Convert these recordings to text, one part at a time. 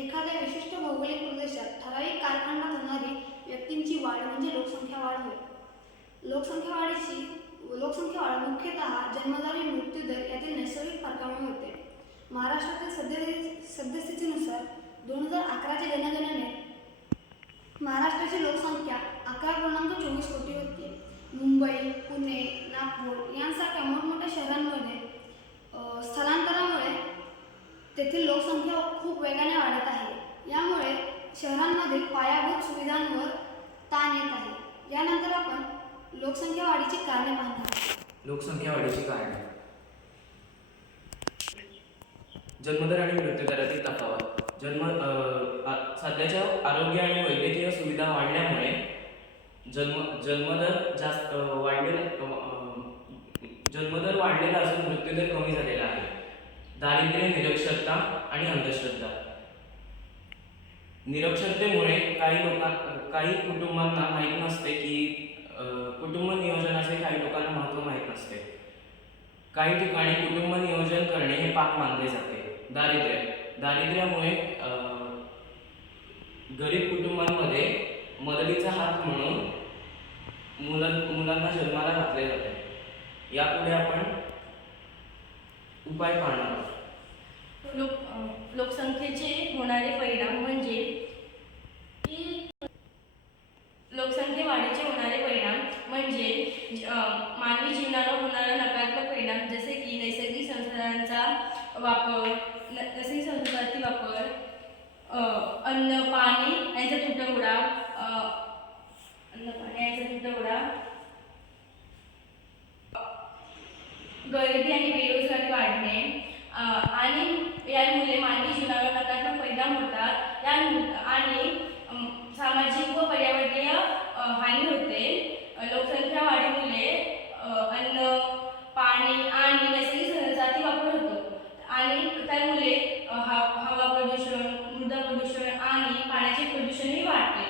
एखाद्या विशिष्ट भौगोलिक प्रदेशात ठराविक कालखंडात होणारी व्यक्तींची वाढ म्हणजे लोकसंख्या वाढ होय. लोकसंख्या वाढ मुख्यतः जन्मदर आणि मृत्यूदर यातील नैसर्गिक फरकामुळे होते. महाराष्ट्रातील सद्यस्थितीनुसार 2011च्या जनगणनेत महाराष्ट्राची लोकसंख्या 11.24 कोटी होती. मुंबई, पुणे, नागपूर यांसारख्या मोठमोठ्या शहरांमध्ये स्थलांतरामुळे तेथील लोकसंख्या खूप वेगाने वाढत आहे. यामुळे शहरांमधील पायाभूत सुविधांवर ताण येत आहे. यानंतर आपण लोकसंख्या वाढीची कारणे पाहणार आहोत. लोकसंख्या वाढीची कारणे. जन्मदर आणि मृत्यूदरातील तफावत. सध्याच्या आरोग्य आणि वैद्यकीय सुविधा वाढल्यामुळे जन्मदर वाढलेला असून मृत्यूदर कमी झालेला आहे. दारिद्र्य, निरक्षरता आणि अंधश्रद्धा. निरक्षरतेमुळे काही कुटुंबांना माहीत नसते की कुटुंब नियोजनाचे काही लोकांना महत्त्व माहीत नसते. काही ठिकाणी कुटुंब नियोजन करणे हे पाप मानले जाते. दारिद्र्यामुळे गरीब कुटुंबांमध्ये मदतीचा हात म्हणून मुलांना जन्माला घातले जाते. यापुढे आपण उपाय पाहणार आहोत. लोकसंख्येचे होणारे परिणाम म्हणजे लोकसंख्ये वाढीचे होणारे परिणाम म्हणजे मानवी जीवनावर होणारा नकारात्मक परिणाम, जसे की नैसर्गिक संसाधनांचा वापर, अन्न पाणी यांचा तुटवडा, गरिबी आणि बेरोजगारी वाढणे आणि यामुळे मानवी जीवनावर नकारात्मक परिणाम होतात. आणि सामाजिक व पर्यावरणीय हानी होते. लोकसंख्या वाढीमुळे अन्न पाणी आणि नैसर्गिक संसाधनांचा वापर होतो आणि त्यामुळे हवा प्रदूषण, मृदा प्रदूषण आणि पाण्याचे प्रदूषणही वाढते.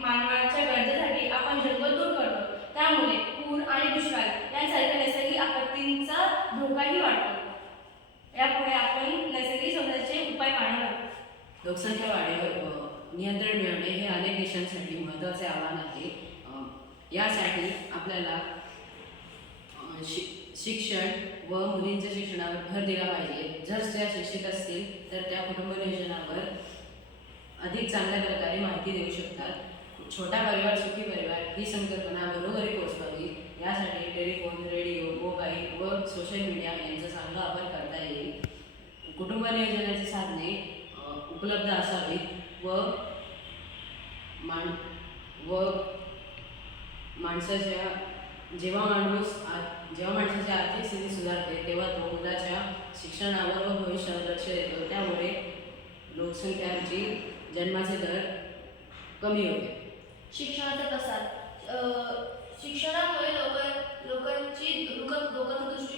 मानवाच्या गरजेसाठी आपण जंगलतोड करतो, त्यामुळे पूर आणि दुष्काळ यांसारख्या नैसर्गिक आपत्तींचा धोकाही वाढतो. यापुढे आपण नैसर्गिक संसाधनांचे उपाय पाहणार आहोत. लोकसंख्या वाढीवर नियंत्रण मिळवणे हे अनेक देशांसाठी महत्त्वाचे आव्हान आहे. यासाठी आपल्याला शिक्षण व मुलींच्या शिक्षणावर भर दिला पाहिजे. जर त्या शिक्षित असतील तर त्या कुटुंब नियोजनावर अधिक चांगल्या प्रकारे माहिती देऊ शकतात. छोटा परिवार सुखी परिवार ही संकल्पना घरोघरी पोहोचवावी. यासाठी टेलिफोन, रेडिओ, मोबाईल व सोशल मीडिया यांचा चांगला वापर करता येईल. कुटुंब नियोजनाची साधने उपलब्ध असावीत व जेव्हा माणसाची आर्थिक स्थिती सुधारते तेव्हा तो मुलाच्या शिक्षणावर व भविष्यावर लक्ष देतो. त्यामुळे लोकसंख्यांची जन्माचे दर कमी होते. शिक्षणाचा प्रसार. शिक्षणामुळे लोकांचा दृष्टी